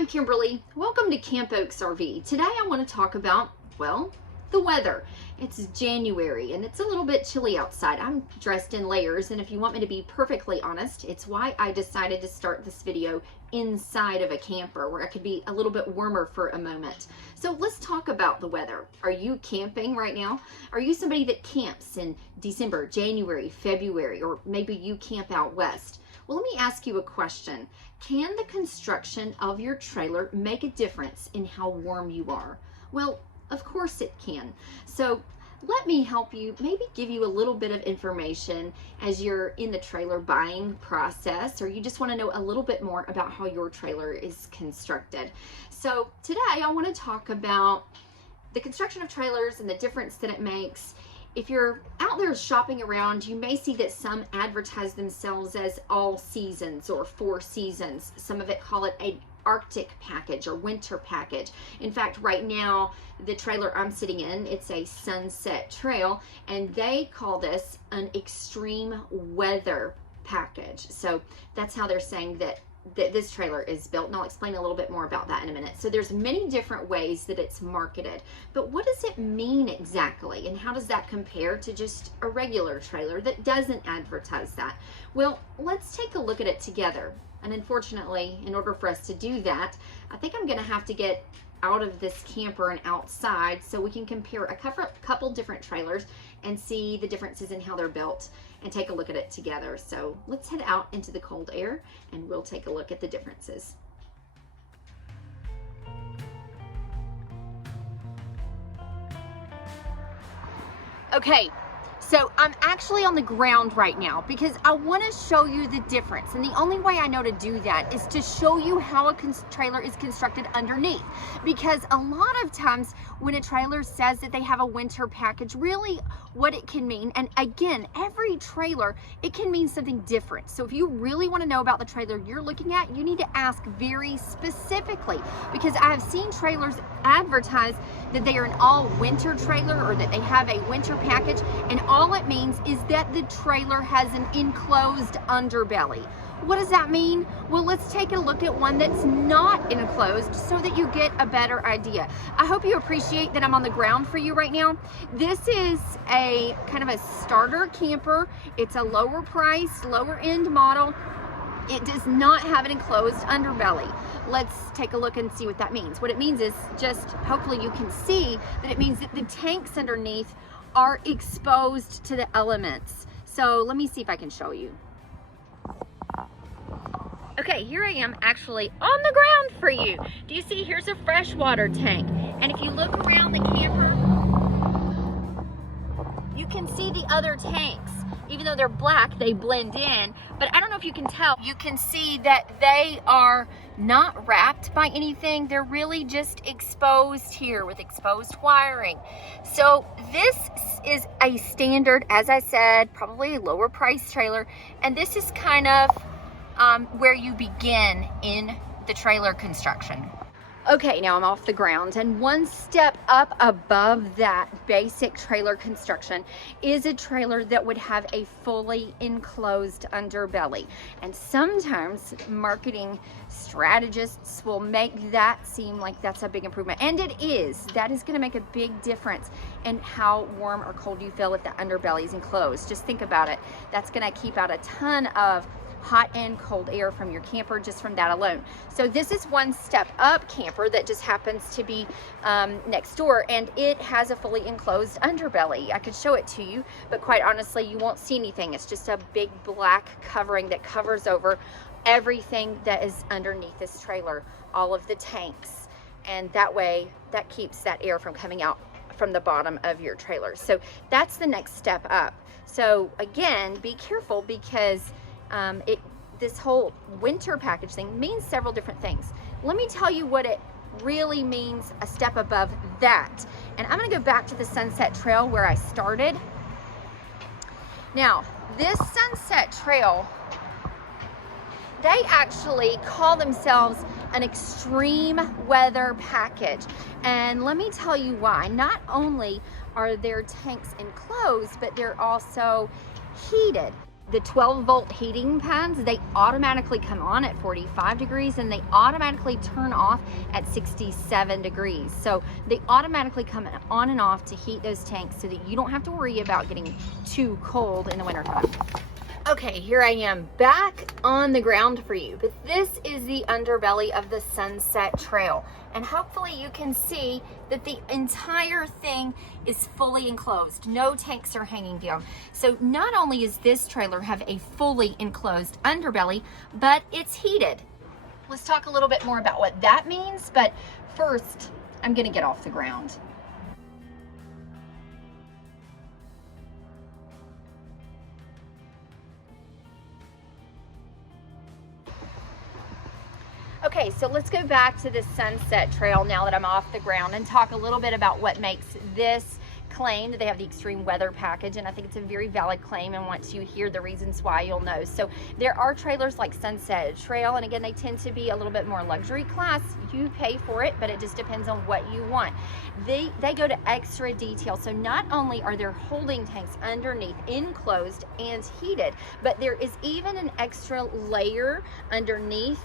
I'm Kimberly. Welcome to Camp Oaks RV. Today I want to talk about, well, the weather. It's January and it's a little bit chilly outside. I'm dressed in layers, and if you want me to be perfectly honest, it's why I decided to start this video inside of a camper where I could be a little bit warmer for a moment. So let's talk about the weather. Are you camping right now? Are you somebody that camps in December, January, February, or maybe you camp out west? Well, let me ask you a question. Can the construction of your trailer make a difference in how warm you are? Well, of course it can. So let me help you, maybe give you a little bit of information as you're in the trailer buying process, or you just want to know a little bit more about how your trailer is constructed. So today I want to talk about the construction of trailers and the difference that it makes. If you're out there shopping around, you may see that some advertise themselves as all seasons or 4 seasons. Some of it call it a Arctic package or winter package. In fact, right now, the trailer I'm sitting in, it's a sunset trail, and they call this an extreme weather package. So that's how they're saying that this trailer is built, and I'll explain a little bit more about that in a minute. So there's many different ways that it's marketed, but what does it mean exactly, and how does that compare to just a regular trailer that doesn't advertise that? Well, let's take a look at it together. And unfortunately, in order for us to do that, I think I'm gonna have to get out of this camper and outside so we can compare a couple different trailers and see the differences in how they're built and take a look at it together. So let's head out into the cold air and we'll take a look at the differences. Okay, so I'm actually on the ground right now because I want to show you the difference. And the only way I know to do that is to show you how a trailer is constructed underneath. Because a lot of times when a trailer says that they have a winter package, really what it can mean, and again, every trailer, it can mean something different. So if you really want to know about the trailer you're looking at, you need to ask very specifically, because I have seen trailers advertise that they are an all winter trailer or that they have a winter package, and all it means is that the trailer has an enclosed underbelly. What does that mean? Well, let's take a look at one that's not enclosed so that you get a better idea. I hope you appreciate that I'm on the ground for you right now. This is a kind of a starter camper. It's a lower priced, lower end model. It does not have an enclosed underbelly. Let's take a look and see what that means. What it means is just, hopefully you can see that it means that the tanks underneath are exposed to the elements. So let me see if I can show you. Okay, here I am actually on the ground for you. Do you see, here's a freshwater tank. And if you look around the camper, you can see the other tanks. Even though they're black, they blend in. But I don't know if you can tell, you can see that they are not wrapped by anything. They're really just exposed here with exposed wiring. So this is a standard, as I said, probably a lower price trailer. And this is kind of where you begin in the trailer construction. Okay, now I'm off the ground, and one step up above that basic trailer construction is a trailer that would have a fully enclosed underbelly. And sometimes marketing strategists will make that seem like that's a big improvement, and it is. That is going to make a big difference in how warm or cold you feel if the underbelly is enclosed. Just think about it. That's going to keep out a ton of hot and cold air from your camper just from that alone. So this is one step up camper that just happens to be next door, and it has a fully enclosed underbelly. I could show it to you, but quite honestly, you won't see anything. It's just a big black covering that covers over everything that is underneath this trailer, all of the tanks, and that way that keeps that air from coming out from the bottom of your trailer. So that's the next step up. So again, be careful, because this whole winter package thing means several different things. Let me tell you what it really means a step above that. And I'm gonna go back to the Sunset Trail where I started. Now, this Sunset Trail, they actually call themselves an extreme weather package. And let me tell you why. Not only are their tanks enclosed, but they're also heated. the 12-volt heating pads, they automatically come on at 45 degrees and they automatically turn off at 67 degrees. So they automatically come on and off to heat those tanks so that you don't have to worry about getting too cold in the wintertime. Okay, here I am back on the ground for you, but this is the underbelly of the Sunset Trail. And hopefully you can see that the entire thing is fully enclosed. No tanks are hanging down. So not only is this trailer have a fully enclosed underbelly, but it's heated. Let's talk a little bit more about what that means, but first, I'm gonna get off the ground. Okay, so let's go back to the Sunset Trail now that I'm off the ground and talk a little bit about what makes this claim that they have the extreme weather package, and I think it's a very valid claim, and once you hear the reasons why, you'll know. So there are trailers like Sunset Trail, and again, they tend to be a little bit more luxury class. You pay for it, but it just depends on what you want. They go to extra detail. So not only are there holding tanks underneath, enclosed and heated, but there is even an extra layer underneath.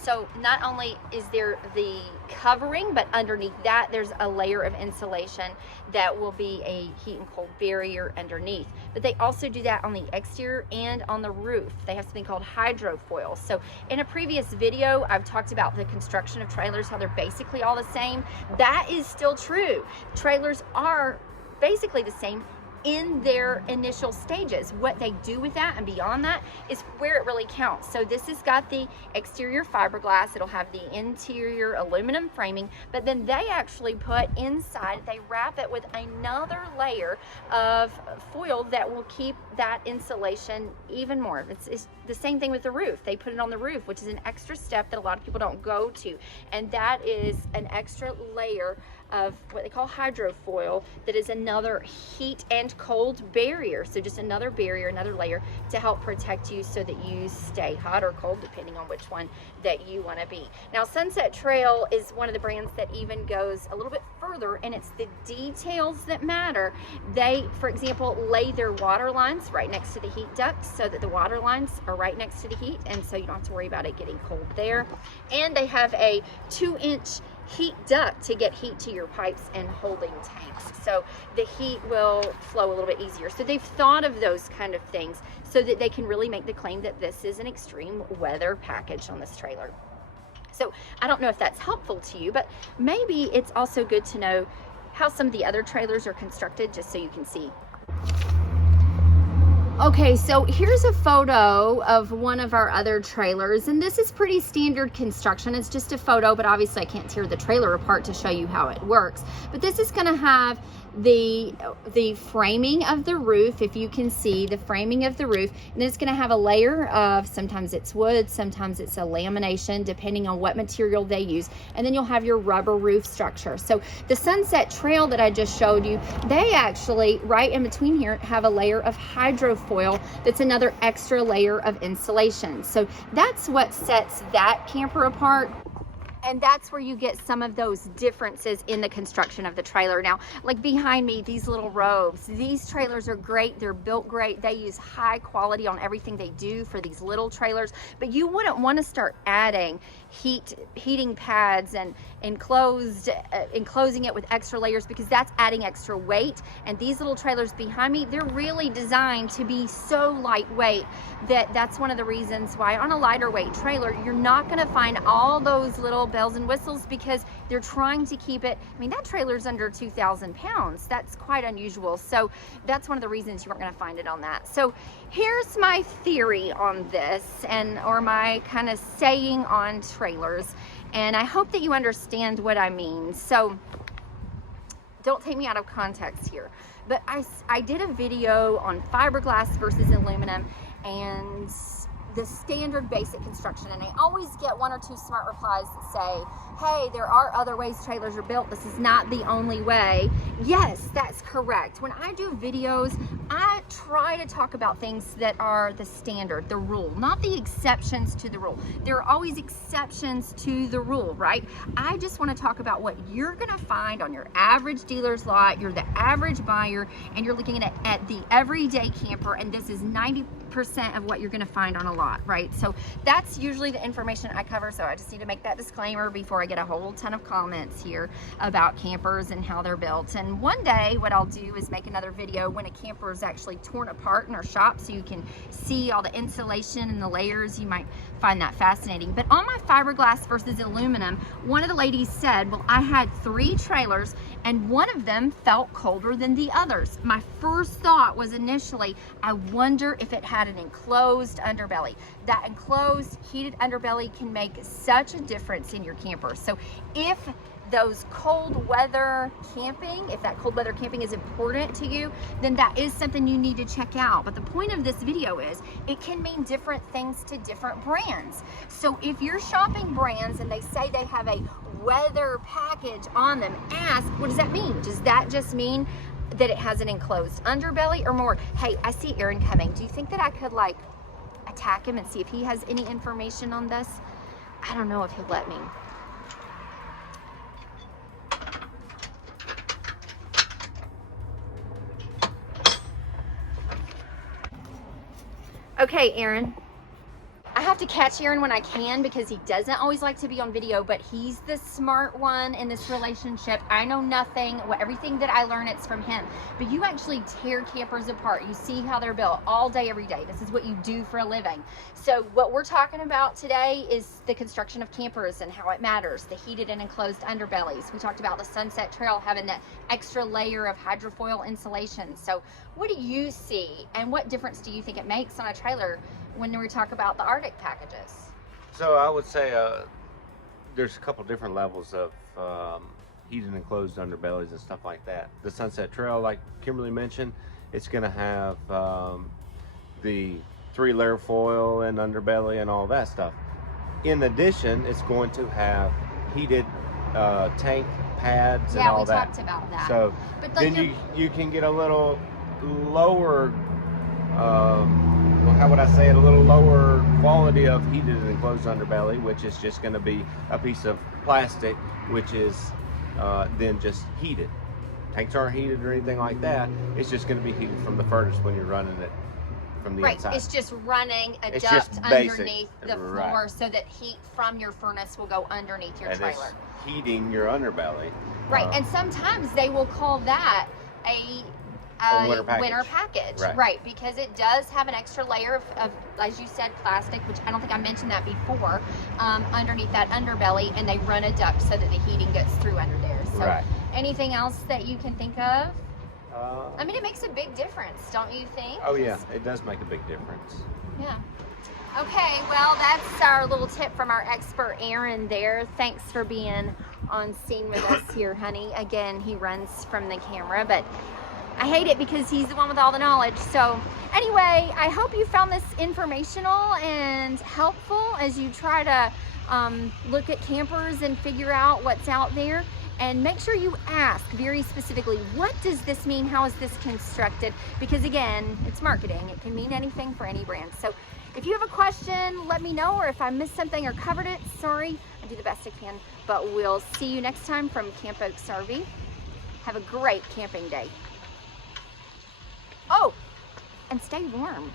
So not only is there the covering, but underneath that there's a layer of insulation that will be a heat and cold barrier underneath. But they also do that on the exterior and on the roof. They have something called hydrofoil. So in a previous video, I've talked about the construction of trailers, how they're basically all the same. That is still true. Trailers are basically the same in their initial stages. What they do with that and beyond that is where it really counts. So this has got the exterior fiberglass, it'll have the interior aluminum framing, but then they actually put inside, they wrap it with another layer of foil that will keep that insulation even more. It's the same thing with the roof. They put it on the roof, which is an extra step that a lot of people don't go to, and that is an extra layer of what they call hydrofoil that is another heat and cold barrier. So just another barrier, another layer to help protect you so that you stay hot or cold depending on which one that you want to be. Now Sunset Trail is one of the brands that even goes a little bit further, and it's the details that matter. They, for example, lay their water lines right next to the heat ducts so that the water lines are right next to the heat, and so you don't have to worry about it getting cold there. And they have a 2-inch heat duct to get heat to your pipes and holding tanks, so the heat will flow a little bit easier. So they've thought of those kind of things so that they can really make the claim that this is an extreme weather package on this trailer. So I don't know if that's helpful to you, but maybe it's also good to know how some of the other trailers are constructed, just so you can see. Okay, so here's a photo of one of our other trailers, and this is pretty standard construction. It's just a photo, but obviously I can't tear the trailer apart to show you how it works. But this is gonna have the framing of the roof, if you can see the framing of the roof, and then it's going to have a layer of, sometimes it's wood, sometimes it's a lamination, depending on what material they use, and then you'll have your rubber roof structure. So the Sunset Trail that I just showed you, they actually right in between here have a layer of hydrofoil that's another extra layer of insulation. So that's what sets that camper apart. And that's where you get some of those differences in the construction of the trailer. Now, like behind me, these little robes, these trailers are great. They're built great. They use high quality on everything they do for these little trailers, but you wouldn't want to start adding heating pads and enclosing it with extra layers, because that's adding extra weight. And these little trailers behind me, they're really designed to be so lightweight that's one of the reasons why on a lighter weight trailer, you're not going to find all those little bells and whistles, because they're trying to keep it. I mean, that trailer's under 2,000 pounds. That's quite unusual. So that's one of the reasons you aren't going to find it on that. So here's my theory on this, or my kind of saying on trailers, and I hope that you understand what I mean. So don't take me out of context here, but I did a video on fiberglass versus aluminum and the standard basic construction, and I always get one or two smart replies that say, hey, there are other ways trailers are built. This is not the only way. Yes, that's correct. When I do videos, I try to talk about things that are the standard, the rule, not the exceptions to the rule. There are always exceptions to the rule, right? I just want to talk about what you're going to find on your average dealer's lot. You're the average buyer, and you're looking at the everyday camper, and this is 90% of what you're going to find on a lot, right? So that's usually the information I cover. So I just need to make that disclaimer before I get a whole ton of comments here about campers and how they're built. And one day what I'll do is make another video when a camper is actually torn apart in our shop, so you can see all the insulation and the layers. You might find that fascinating. But on my fiberglass versus aluminum, one of the ladies said, well, I had 3 trailers and one of them felt colder than the others. My first thought was initially, I wonder if it had an enclosed underbelly. That enclosed heated underbelly can make such a difference in your camper. So if those cold weather camping, if that cold weather camping is important to you, then that is something you need to check out. But the point of this video is it can mean different things to different brands. So if you're shopping brands and they say they have a weather package on them, ask, what does that mean? Does that just mean that it has an enclosed underbelly or more? Hey, I see Aaron coming. Do you think that I could like attack him and see if he has any information on this? I don't know if he'll let me. Okay, Aaron. I have to catch Aaron when I can because he doesn't always like to be on video, but he's the smart one in this relationship. I know nothing. Everything that I learn, it's from him. But you actually tear campers apart. You see how they're built all day, every day. This is what you do for a living. So what we're talking about today is the construction of campers and how it matters. The heated and enclosed underbellies. We talked about the Sunset Trail having that extra layer of hydrofoil insulation. So what do you see and what difference do you think it makes on a trailer when we talk about the Arctic packages? So I would say there's a couple different levels of heated and enclosed underbellies and stuff like that. The Sunset Trail, like Kimberly mentioned, it's going to have the 3-layer foil and underbelly and all that stuff. In addition, it's going to have heated tank pads and all that. Yeah, we talked about that. So but like then you can get a little lower well, how would I say it, a little lower quality of heated and enclosed underbelly, which is just going to be a piece of plastic, which is then just heated. Tanks aren't heated or anything like that. It's just going to be heated from the furnace when you're running it from the inside. It's just running a It's duct just basic. underneath the floor, Right. So that heat from your furnace will go underneath your And trailer. it's heating your underbelly. Right, and sometimes they will call that a winter package. Right, because it does have an extra layer of, as you said, plastic, which I don't think I mentioned that before, underneath that underbelly, and they run a duct so that the heating gets through under there. So anything else that you can think of? I mean, it makes a big difference, don't you think? Oh yeah, it does make a big difference. Yeah. Okay, well, that's our little tip from our expert Aaron there. Thanks for being on scene with us here, honey. Again, he runs from the camera, but I hate it because he's the one with all the knowledge. So anyway, I hope you found this informational and helpful as you try to look at campers and figure out what's out there. And make sure you ask very specifically, what does this mean? How is this constructed? Because again, it's marketing. It can mean anything for any brand. So if you have a question, let me know, or if I missed something or covered it, sorry, I do the best I can. But we'll see you next time from Camp Oaks RV. Have a great camping day. Oh, and stay warm.